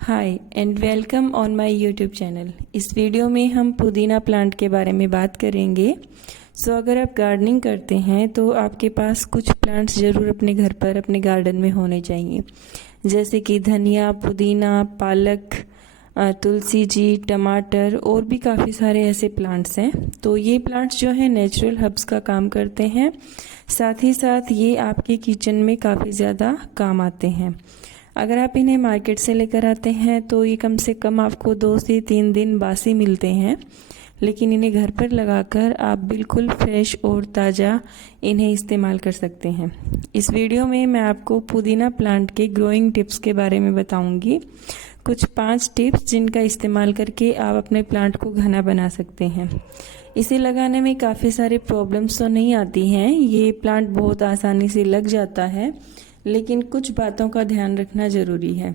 Hi and welcome on my YouTube channel. इस video में हम पुदीना प्लांट के बारे में बात करेंगे। अगर आप गार्डनिंग करते हैं तो आपके पास कुछ प्लांट्स ज़रूर अपने घर पर अपने गार्डन में होने चाहिए, जैसे कि धनिया, पुदीना, पालक, तुलसी जी, टमाटर और भी काफ़ी सारे ऐसे प्लांट्स हैं। तो ये प्लांट्स जो हैं नेचुरल हर्ब्स का काम करते हैं, साथ ही साथ ये आपके किचन में काफ़ी ज़्यादा काम आते हैं। अगर आप इन्हें मार्केट से लेकर आते हैं तो ये कम से कम आपको 2 से 3 दिन बासी मिलते हैं, लेकिन इन्हें घर पर लगाकर आप बिल्कुल फ्रेश और ताज़ा इन्हें इस्तेमाल कर सकते हैं। इस वीडियो में मैं आपको पुदीना प्लांट के ग्रोइंग टिप्स के बारे में बताऊंगी। कुछ 5 टिप्स जिनका इस्तेमाल करके आप अपने प्लांट को घना बना सकते हैं। इसे लगाने में काफ़ी सारे प्रॉब्लम्स तो नहीं आती हैं, ये प्लांट बहुत आसानी से लग जाता है, लेकिन कुछ बातों का ध्यान रखना ज़रूरी है।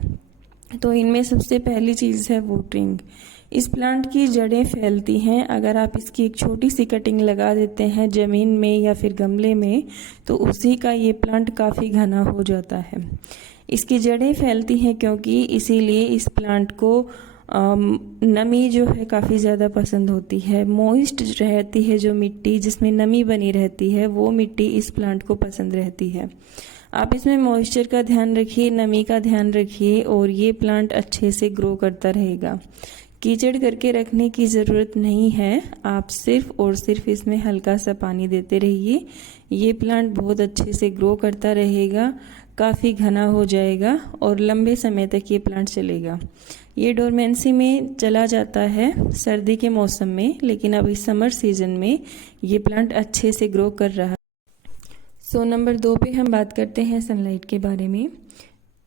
तो इनमें सबसे पहली चीज़ है वोटरिंग। इस प्लांट की जड़ें फैलती हैं। अगर आप इसकी एक छोटी सी कटिंग लगा देते हैं ज़मीन में या फिर गमले में, तो उसी का ये प्लांट काफ़ी घना हो जाता है। इसकी जड़ें फैलती हैं क्योंकि इसीलिए इस प्लांट को नमी जो है काफ़ी ज़्यादा पसंद होती है। मॉइस्ट रहती है जो मिट्टी जिसमें नमी बनी रहती है, वो मिट्टी इस प्लांट को पसंद रहती है। आप इसमें मॉइस्चर का ध्यान रखिए, नमी का ध्यान रखिए और ये प्लांट अच्छे से ग्रो करता रहेगा। कीचड़ करके रखने की ज़रूरत नहीं है, आप सिर्फ और सिर्फ इसमें हल्का सा पानी देते रहिए। ये प्लांट बहुत अच्छे से ग्रो करता रहेगा, काफ़ी घना हो जाएगा और लंबे समय तक ये प्लांट चलेगा। ये डोरमेंसी में चला जाता है सर्दी के मौसम में, लेकिन अब इस समर सीजन में ये प्लांट अच्छे से ग्रो कर रहा है। नंबर 2 पे हम बात करते हैं सनलाइट के बारे में।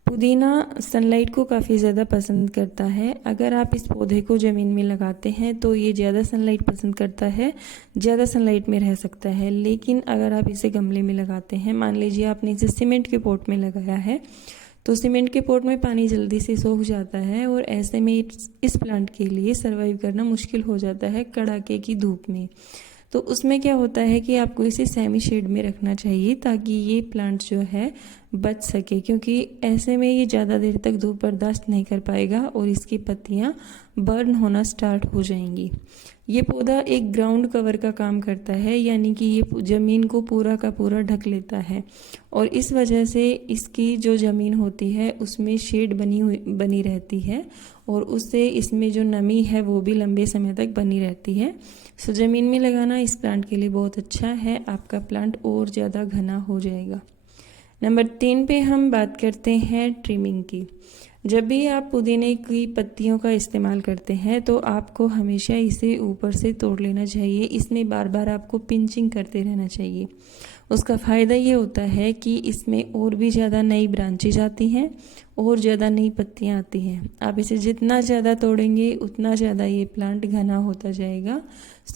पुदीना सनलाइट को काफ़ी ज़्यादा पसंद करता है। अगर आप इस पौधे को ज़मीन में लगाते हैं तो ये ज़्यादा सनलाइट पसंद करता है, ज़्यादा सनलाइट में रह सकता है। लेकिन अगर आप इसे गमले में लगाते हैं, मान लीजिए आपने इसे सीमेंट के पॉट में लगाया है, तो सीमेंट के पॉट में पानी जल्दी से सूख जाता है और ऐसे में इस प्लांट के लिए सर्वाइव करना मुश्किल हो जाता है कड़ाके की धूप में। तो उसमें क्या होता है कि आपको इसे सेमी शेड में रखना चाहिए ताकि ये प्लांट जो है बच सके, क्योंकि ऐसे में ये ज़्यादा देर तक धूप बर्दाश्त नहीं कर पाएगा और इसकी पत्तियां बर्न होना स्टार्ट हो जाएंगी। ये पौधा एक ग्राउंड कवर का काम करता है, यानी कि ये ज़मीन को पूरा का पूरा ढक लेता है और इस वजह से इसकी जो ज़मीन होती है उसमें शेड बनी रहती है और उससे इसमें जो नमी है वो भी लंबे समय तक बनी रहती है। ज़मीन में लगाना इस प्लांट के लिए बहुत अच्छा है, आपका प्लांट और ज़्यादा घना हो जाएगा। नंबर 3 पे हम बात करते हैं ट्रिमिंग की। जब भी आप पुदीने की पत्तियों का इस्तेमाल करते हैं तो आपको हमेशा इसे ऊपर से तोड़ लेना चाहिए। इसमें बार बार आपको पिंचिंग करते रहना चाहिए। उसका फ़ायदा ये होता है कि इसमें और भी ज़्यादा नई ब्रांचेज आती हैं और ज़्यादा नई पत्तियाँ आती हैं। आप इसे जितना ज़्यादा तोड़ेंगे उतना ज़्यादा ये प्लांट घना होता जाएगा।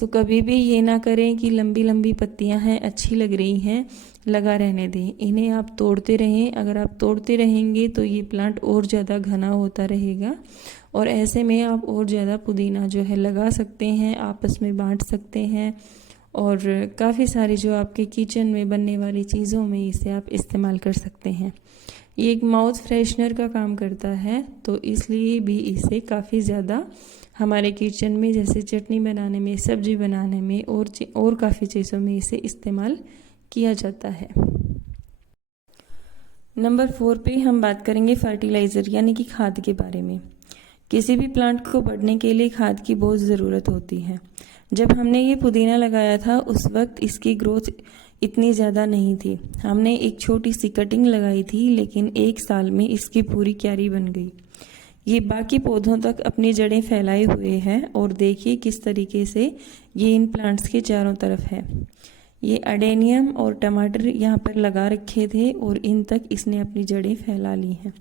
तो कभी भी ये ना करें कि लंबी लंबी पत्तियाँ हैं, अच्छी लग रही हैं, लगा रहने दें। इन्हें आप तोड़ते रहें। अगर आप तोड़ते रहेंगे तो ये प्लांट और ज़्यादा घना होता रहेगा और ऐसे में आप और ज़्यादा पुदीना जो है लगा सकते हैं, आपस में बांट सकते हैं और काफ़ी सारी जो आपके किचन में बनने वाली चीज़ों में इसे आप इस्तेमाल कर सकते हैं। ये एक माउथ फ्रेशनर का काम करता है, तो इसलिए भी इसे काफ़ी ज़्यादा हमारे किचन में, जैसे चटनी बनाने में, सब्जी बनाने में और काफ़ी चीज़ों में इसे इस्तेमाल किया जाता है। नंबर 4 पे हम बात करेंगे फर्टिलाइज़र यानी कि खाद के बारे में। किसी भी प्लांट को बढ़ने के लिए खाद की बहुत ज़रूरत होती है। जब हमने ये पुदीना लगाया था उस वक्त इसकी ग्रोथ इतनी ज़्यादा नहीं थी। हमने एक छोटी सी कटिंग लगाई थी, लेकिन 1 साल में इसकी पूरी क्यारी बन गई। ये बाकी पौधों तक अपनी जड़ें फैलाए हुए हैं और देखिए किस तरीके से ये इन प्लांट्स के चारों तरफ है। ये अडेनियम और टमाटर यहाँ पर लगा रखे थे और इन तक इसने अपनी जड़ें फैला ली हैं।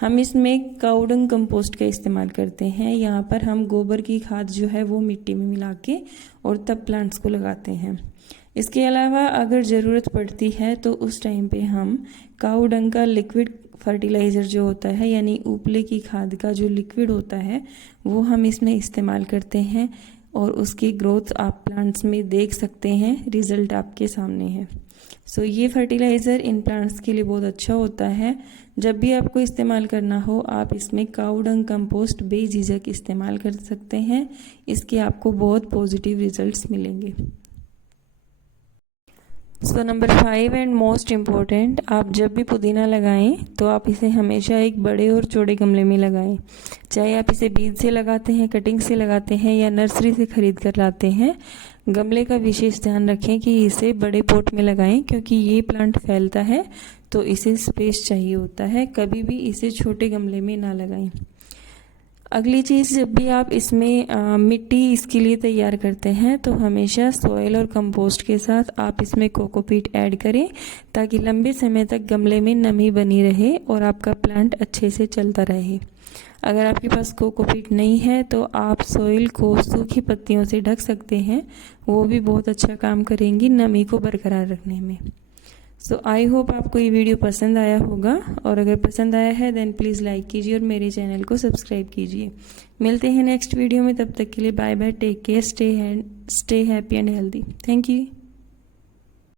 हम इसमें काऊ डंग कंपोस्ट का इस्तेमाल करते हैं। यहाँ पर हम गोबर की खाद जो है वो मिट्टी में मिला के और तब प्लांट्स को लगाते हैं। इसके अलावा अगर ज़रूरत पड़ती है तो उस टाइम पे हम काऊ डंग का लिक्विड फर्टिलाइज़र जो होता है, यानी उपले की खाद का जो लिक्विड होता है, वो हम इसमें इस्तेमाल करते हैं और उसकी ग्रोथ आप प्लांट्स में देख सकते हैं। रिज़ल्ट आपके सामने है। ये फर्टिलाइज़र इन प्लांट्स के लिए बहुत अच्छा होता है जब भी आपको इस्तेमाल करना हो आप इसमें काऊ डंग कंपोस्ट बेझिझक इस्तेमाल कर सकते हैं। इसके आपको बहुत पॉजिटिव रिजल्ट्स मिलेंगे। So number 5 and most important, आप जब भी पुदीना लगाएं तो आप इसे हमेशा एक बड़े और चौड़े गमले में लगाएं। चाहे आप इसे बीज से लगाते हैं, कटिंग से लगाते हैं या नर्सरी से खरीद कर लाते हैं, गमले का विशेष ध्यान रखें कि इसे बड़े पॉट में लगाएं, क्योंकि ये प्लांट फैलता है तो इसे स्पेस चाहिए होता है। कभी भी इसे छोटे गमले में ना लगाएं। अगली चीज़, जब भी आप इसमें मिट्टी इसके लिए तैयार करते हैं तो हमेशा सॉइल और कंपोस्ट के साथ आप इसमें कोकोपीट ऐड करें, ताकि लंबे समय तक गमले में नमी बनी रहे और आपका प्लांट अच्छे से चलता रहे। अगर आपके पास कोकोपीट नहीं है तो आप सॉइल को सूखी पत्तियों से ढक सकते हैं, वो भी बहुत अच्छा काम करेंगी नमी को बरकरार रखने में। सो आई होप आपको ये वीडियो पसंद आया होगा, और अगर पसंद आया है देन प्लीज़ लाइक कीजिए और मेरे चैनल को सब्सक्राइब कीजिए। मिलते हैं नेक्स्ट वीडियो में, तब तक के लिए bye bye, take care, stay happy and healthy. Thank you.